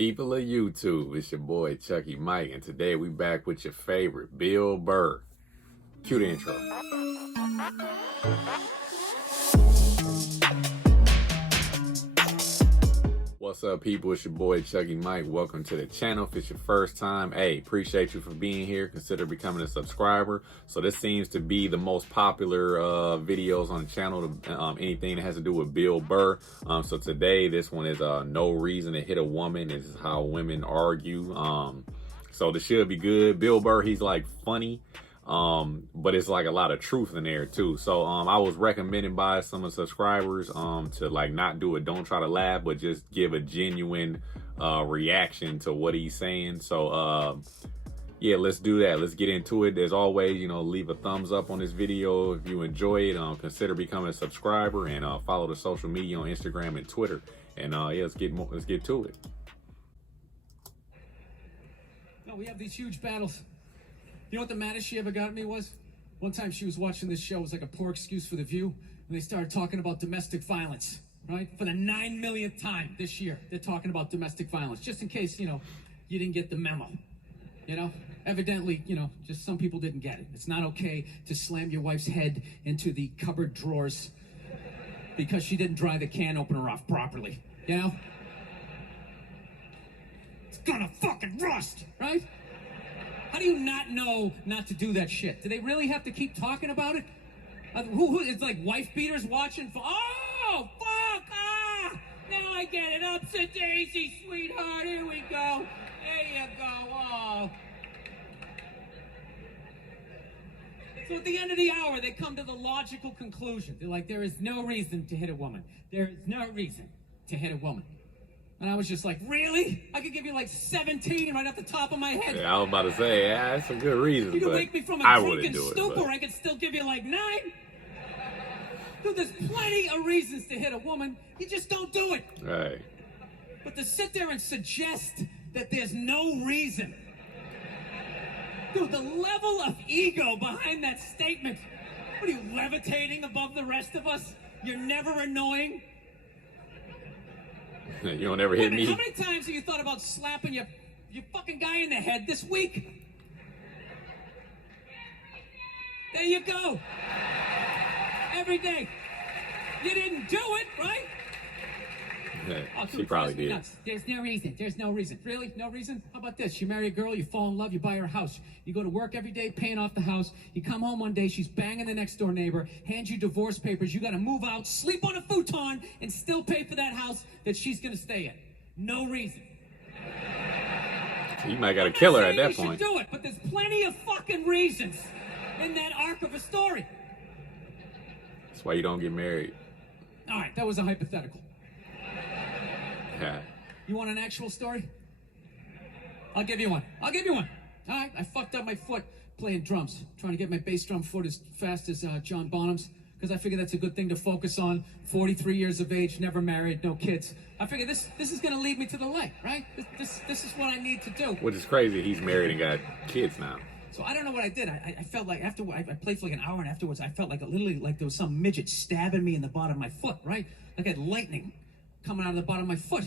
People of YouTube, it's your boy Chucky Mike, and today we back with your favorite Bill Burr. Cue the intro. What's up, people? It's your boy Chucky Mike. Welcome to the channel. If it's your first time, hey, appreciate you for being here. Consider becoming a subscriber. So this seems to be the most popular videos on the channel, anything that has to do with Bill Burr. So today, this one is No Reason to Hit a Woman. This is how women argue. So this should be good. Bill Burr, he's like funny. But it's like a lot of truth in there too. So I was recommended by some of the subscribers to like not do it, don't try to laugh, but just give a genuine reaction to what he's saying. So yeah, let's do that. Let's get into it. As always, leave a thumbs up on this video if you enjoy it. Consider becoming a subscriber and follow the social media on Instagram and Twitter. And yeah, let's get to it. No, we have these huge battles. You know what the maddest she ever got at me was? One time she was watching this show. It was like a poor excuse for The View. And they started talking about domestic violence, right? For the 9 millionth time this year, they're talking about domestic violence. Just in case, you didn't get the memo. Evidently, just some people didn't get it. It's not okay to slam your wife's head into the cupboard drawers because she didn't dry the can opener off properly, It's gonna fucking rust, right? How do you not know not to do that shit? Do they really have to keep talking about it? It's like wife beaters watching for, oh, fuck, now I get it, ups a daisy, sweetheart, here we go, there you go, oh. So at the end of the hour, they come to the logical conclusion. They're like, there is no reason to hit a woman. There is no reason to hit a woman. And I was just like, really? I could give you like 17 right off the top of my head. Yeah, I was about to say, yeah, that's some good reasons. You could wake me from a drunken stupor. I could still give you like 9. Dude, there's plenty of reasons to hit a woman. You just don't do it. Right. But to sit there and suggest that there's no reason. Dude, the level of ego behind that statement. What are you, levitating above the rest of us? You're never annoying. You don't ever hit me. How many times have you thought about slapping your fucking guy in the head this week? There you go. Every day. You didn't do it, right? Yeah, she probably did. Nuts. There's no reason. There's no reason. Really? No reason? How about this? You marry a girl, you fall in love, you buy her a house. You go to work every day, paying off the house. You come home one day, she's banging the next door neighbor, hands you divorce papers. You got to move out, sleep on a futon, and still pay for that house that she's going to stay in. No reason. You might got to kill her at that point. You should do it, but there's plenty of fucking reasons in that arc of a story. That's why you don't get married. All right, that was a hypothetical. Yeah. You want an actual story? I'll give you one. All right, I fucked up my foot playing drums, trying to get my bass drum foot as fast as John Bonham's, because I figure that's a good thing to focus on. 43 years of age, never married, no kids. I figure this is going to lead me to the light, right? This is what I need to do. Which is crazy. He's married and got kids now. So I don't know what I did. I felt like after I played for like an hour, and afterwards I felt like literally like there was some midget stabbing me in the bottom of my foot, right? Like I had lightning coming out of the bottom of my foot.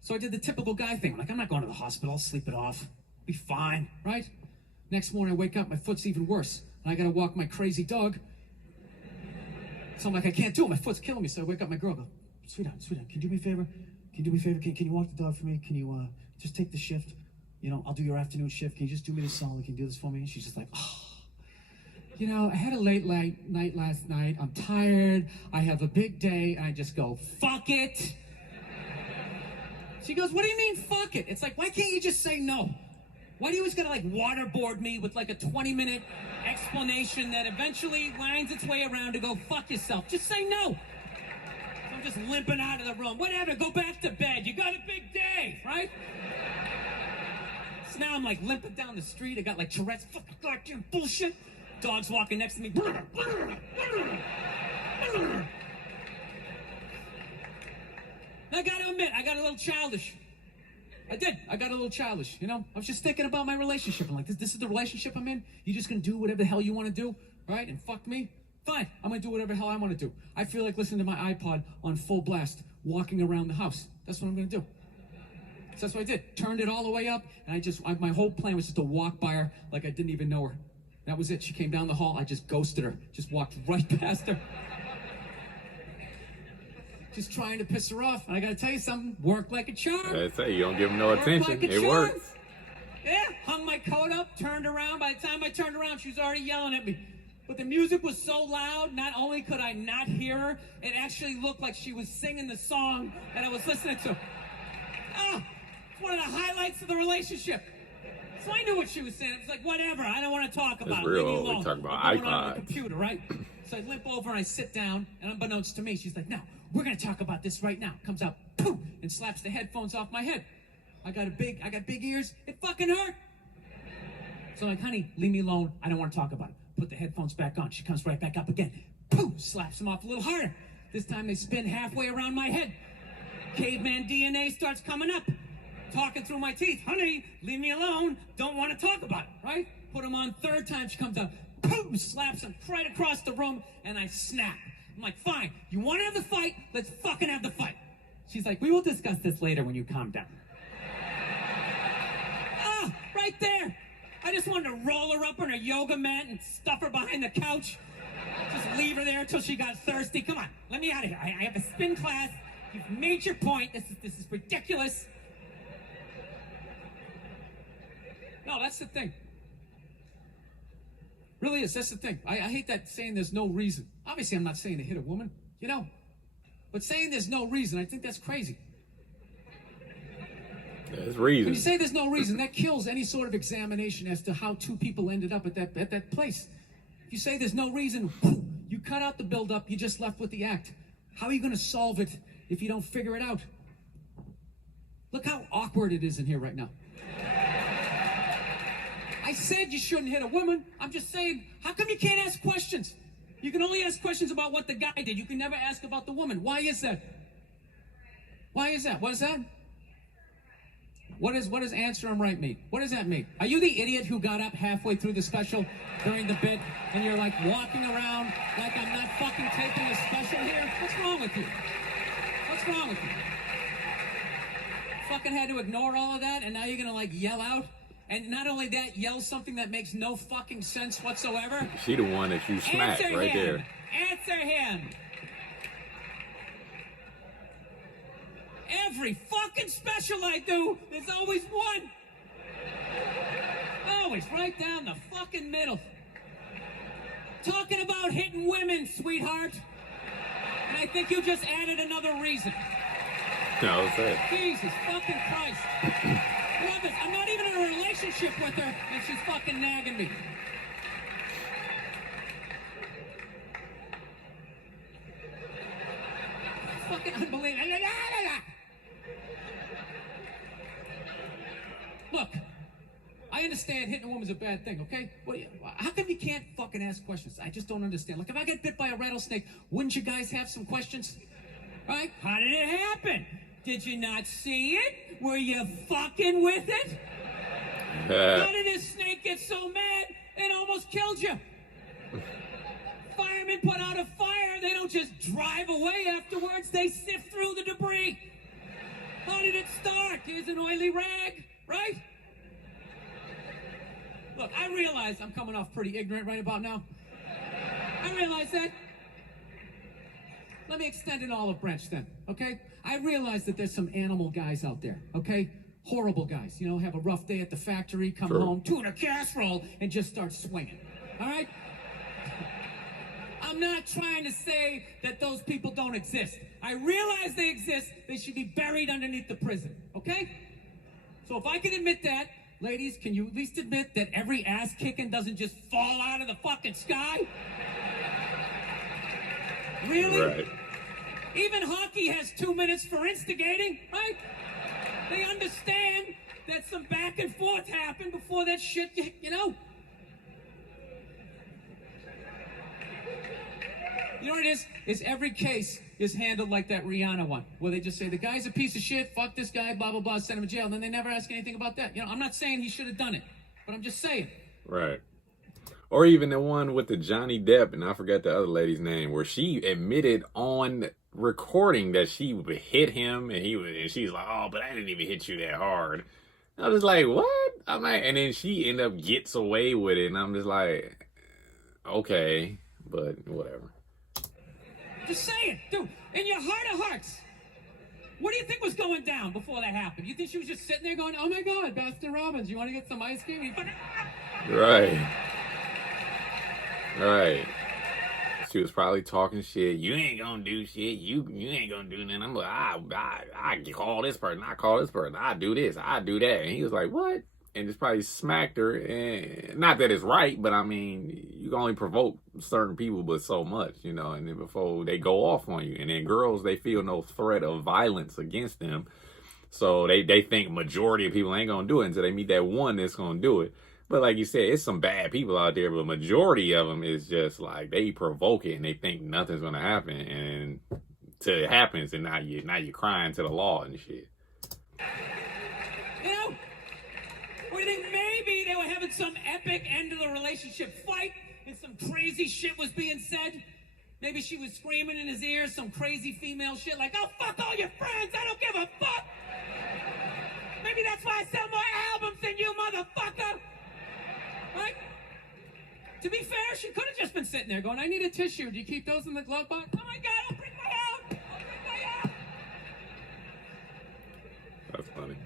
So I did the typical guy thing. I'm like, I'm not going to the hospital. I'll sleep it off. Be fine, right? Next morning I wake up, my foot's even worse. And I got to walk my crazy dog. So I'm like, I can't do it. My foot's killing me. So I wake up my girl, go, sweetheart, can you do me a favor? Can you walk the dog for me? Can you just take the shift? I'll do your afternoon shift. Can you just do me this solid? Can you do this for me? And she's just like, I had a late night last night. I'm tired. I have a big day. And I just go, fuck it. She goes, what do you mean, fuck it? It's like, why can't you just say no? Why do you always gotta waterboard me with a 20-minute explanation that eventually winds its way around to go fuck yourself? Just say no. So I'm just limping out of the room. Whatever, go back to bed. You got a big day, right? So now I'm limping down the street. I got Tourette's, fucking goddamn bullshit. Dog's walking next to me. I gotta admit, I got a little childish. I did. I got a little childish, I was just thinking about my relationship. I'm like, this is the relationship I'm in? You just gonna do whatever the hell you want to do, right? And fuck me? Fine. I'm gonna do whatever the hell I want to do. I feel like listening to my iPod on full blast, walking around the house. That's what I'm gonna do. So that's what I did. Turned it all the way up, and my whole plan was just to walk by her like I didn't even know her. That was it. She came down the hall. I just ghosted her. Just walked right past her. Just trying to piss her off. And I got to tell you something. Worked like a charm. I say, you don't give them no attention. Like it works. Yeah, hung my coat up, turned around. By the time I turned around, she was already yelling at me. But the music was so loud, not only could I not hear her, it actually looked like she was singing the song that I was listening to. Ah, it's one of the highlights of the relationship. So I knew what she was saying. It was like, whatever, I don't want to talk about it. Real. Leave me alone. We talk about I'm going on iPods. the computer, right? So I limp over and I sit down, and unbeknownst to me, she's like, no, we're going to talk about this right now. Comes out, poof, and slaps the headphones off my head. I got big ears. It fucking hurt. So I'm like, honey, leave me alone. I don't want to talk about it. Put the headphones back on. She comes right back up again. Poof, slaps them off a little harder. This time they spin halfway around my head. Caveman DNA starts coming up. Talking through my teeth. Honey, leave me alone. Don't want to talk about it, right? Put them on third time. She comes out. Poof, slaps them right across the room, and I snap. I'm like, fine. You want to have the fight? Let's fucking have the fight. She's like, we will discuss this later when you calm down. Ah, right there. I just wanted to roll her up on her yoga mat and stuff her behind the couch. Just leave her there until she got thirsty. Come on, let me out of here. I have a spin class. You've made your point. This is ridiculous. No, that's the thing. Really is. That's the thing. I hate that saying there's no reason. Obviously, I'm not saying to hit a woman, you know. But saying there's no reason, I think that's crazy. There's reason. When you say there's no reason, that kills any sort of examination as to how two people ended up at that place. If you say there's no reason, you cut out the build-up, you're just left with the act. How are you going to solve it if you don't figure it out? Look how awkward it is in here right now. I said you shouldn't hit a woman. I'm just saying, how come you can't ask questions? You can only ask questions about what the guy did. You can never ask about the woman. Why is that? Why is that? What is that? What does answer him right mean? What does that mean? Are you the idiot who got up halfway through the special during the bit and you're like walking around like I'm not fucking taping a special here? What's wrong with you? What's wrong with you? Fucking had to ignore all of that and now you're gonna like yell out? And not only that, yell something that makes no fucking sense whatsoever? She the one that you smacked right there. Answer him! Every fucking special I do, there's always one. Always right down the fucking middle. Talking about hitting women, sweetheart. And I think you just added another reason. No, that's it. Jesus fucking Christ. Love this. I'm not even in a relationship with her, and she's fucking nagging me. Fucking unbelievable. Look, I understand hitting a woman's a bad thing, okay? How come you can't fucking ask questions? I just don't understand. Like, if I get bit by a rattlesnake, wouldn't you guys have some questions? Right? How did it happen? Did you not see it? Were you fucking with it? How did this snake get so mad it almost killed you? Firemen put out a fire. They don't just drive away afterwards. They sift through the debris. How did it start? Here's an oily rag, right? Look, I realize I'm coming off pretty ignorant right about now. I realize that. Let me extend an olive branch then, okay? I realize that there's some animal guys out there, okay? Horrible guys, you know, have a rough day at the factory, come home, tuna casserole, and just start swinging, all right? I'm not trying to say that those people don't exist. I realize they exist. They should be buried underneath the prison, okay? So if I can admit that, ladies, can you at least admit that every ass kicking doesn't just fall out of the fucking sky? Really? Right. Even hockey has 2 minutes for instigating, right? They understand that some back and forth happened before that shit, you know? You know what it is? Is every case is handled like that Rihanna one, where they just say, the guy's a piece of shit, fuck this guy, blah, blah, blah, send him to jail, and then they never ask anything about that. You know, I'm not saying he should have done it, but I'm just saying. Right. Or even the one with the Johnny Depp, and I forgot the other lady's name, where she admitted on recording that she would hit him, and she's like, oh, but I didn't even hit you that hard. I was like, what? I'm like, and then she end up gets away with it, and I'm just like, okay, but whatever. Just say it, dude. In your heart of hearts, what do you think was going down before that happened? You think she was just sitting there going, oh my God, Baskin Robbins, you want to get some ice cream? Right. She was probably talking shit. You ain't gonna do shit. You ain't gonna do nothing. I'm like, I call this person. I call this person. I do this. I do that. And he was like, what? And just probably smacked her. And not that it's right, but I mean, you can only provoke certain people but so much, you know, and then before they go off on you. And then girls, they feel no threat of violence against them. So they think majority of people ain't gonna do it until they meet that one that's gonna do it. But like you said, it's some bad people out there, but majority of them is just like they provoke it and they think nothing's gonna happen, and till it happens, and now you're crying to the law and shit. You know, we think maybe they were having some epic end of the relationship fight, and some crazy shit was being said. Maybe she was screaming in his ear some crazy female shit like, "Oh fuck all your friends, I don't give a fuck." Maybe that's why I sell more albums than you, motherfucker. Right? To be fair, she could have just been sitting there going, I need a tissue. Do you keep those in the glove box? Oh my God, I'll bring my out. That's funny.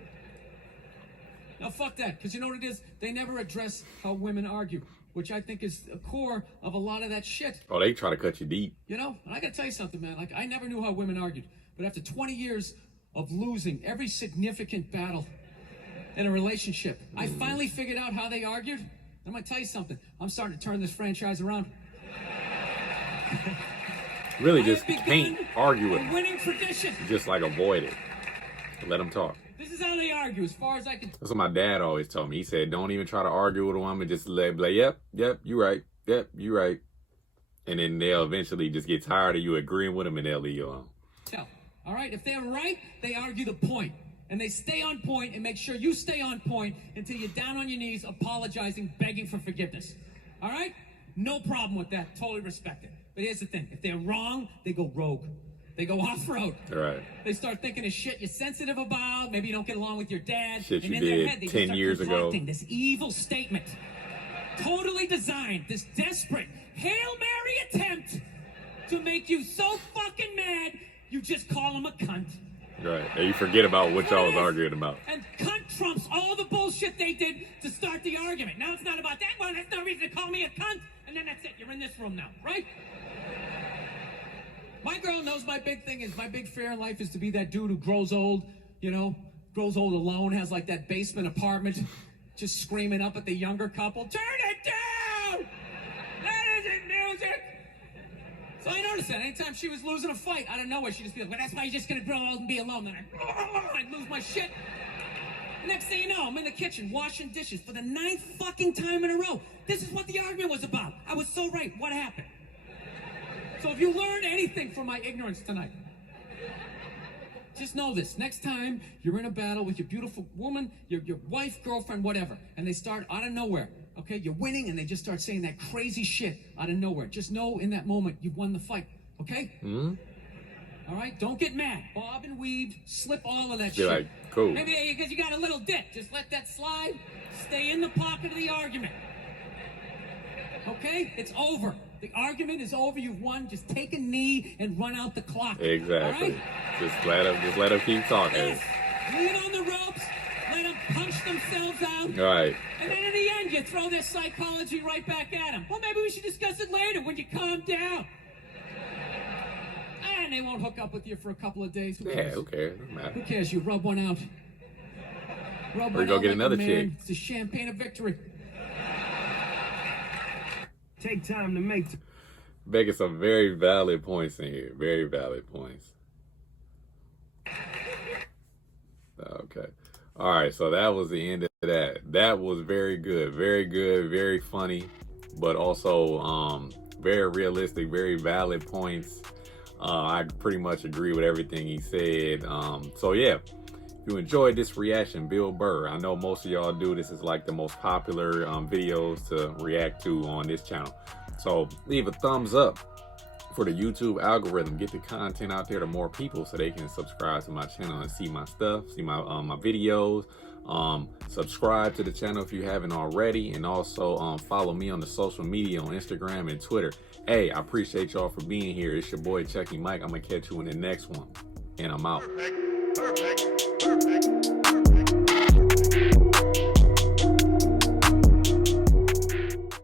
No, fuck that. Because you know what it is? They never address how women argue, which I think is the core of a lot of that shit. Oh, they try to cut you deep. You know, and I got to tell you something, man. Like, I never knew how women argued. But after 20 years of losing every significant battle in a relationship, I finally figured out how they argued. I'm going to tell you something. I'm starting to turn this franchise around. Really just can't argue with them. Winning tradition. Just like avoid it. Let them talk. This is how they argue as far as I can. That's what my dad always told me. He said, don't even try to argue with a woman. Just let like, yep, you right. Yep, you right. And then they'll eventually just get tired of you agreeing with them and they'll leave you alone. All right? If they're right, they argue the point. And they stay on point and make sure you stay on point until you're down on your knees, apologizing, begging for forgiveness. All right? No problem with that. Totally respect it. But here's the thing. If they're wrong, they go rogue. They go off-road. Right. They start thinking of shit you're sensitive about. Maybe you don't get along with your dad. Shit and you in their did head, they 10 start years ago. This evil statement. Totally designed. This desperate Hail Mary attempt to make you so fucking mad, you just call him a cunt. Right. And you forget about what y'all was arguing about. And cunt trumps all the bullshit they did to start the argument. Now it's not about that one. That's no reason to call me a cunt. And then that's it. You're in this room now, right? My girl knows my big thing is, my big fear in life is to be that dude who grows old, you know, grows old alone, has like that basement apartment, just screaming up at the younger couple, turn it down! That isn't music! So I noticed that anytime she was losing a fight, out of nowhere, she'd just be like, well, that's why you're just gonna grow old and be alone. Then I'd lose my shit. Next thing you know, I'm in the kitchen washing dishes for the 9th fucking time in a row. This is what the argument was about. I was so right. What happened? So if you learned anything from my ignorance tonight, just know this. Next time you're in a battle with your beautiful woman, your wife, girlfriend, whatever, and they start out of nowhere, okay, you're winning, and they just start saying that crazy shit out of nowhere. Just know in that moment you've won the fight, okay? Mm-hmm. All right? Don't get mad. Bob and weave, slip all of that Be shit. like, cool. Maybe because you got a little dick. Just let that slide. Stay in the pocket of the argument. Okay? It's over. The argument is over. You've won. Just take a knee and run out the clock. Exactly. All right? Just let them keep talking. Yes. Lean on the ropes. Let them punch themselves out. Right. And then in the end, you throw their psychology right back at them. Well, maybe we should discuss it later when you calm down. And they won't hook up with you for a couple of days. Yeah, who cares? Doesn't matter. Who cares? You rub one out. Rub Or one go out get like another a man. chick. It's a champagne of victory. Take time to make. Making some very valid points in here. Very valid points. Okay. All right. So that was the end of that. That was very good. Very good. Very funny. But also very realistic. Very valid points. I pretty much agree with everything he said. So yeah. If you enjoyed this reaction, Bill Burr, I know most of y'all do. This is like the most popular videos to react to on this channel. So leave a thumbs up. for the YouTube algorithm, get the content out there to more people so they can subscribe to my channel and see my stuff, see my my videos. Subscribe to the channel if you haven't already, and also follow me on the social media on Instagram and Twitter. Hey, I appreciate y'all for being here. It's your boy Chucky Mike. I'm gonna catch you in the next one, and I'm out. Perfect.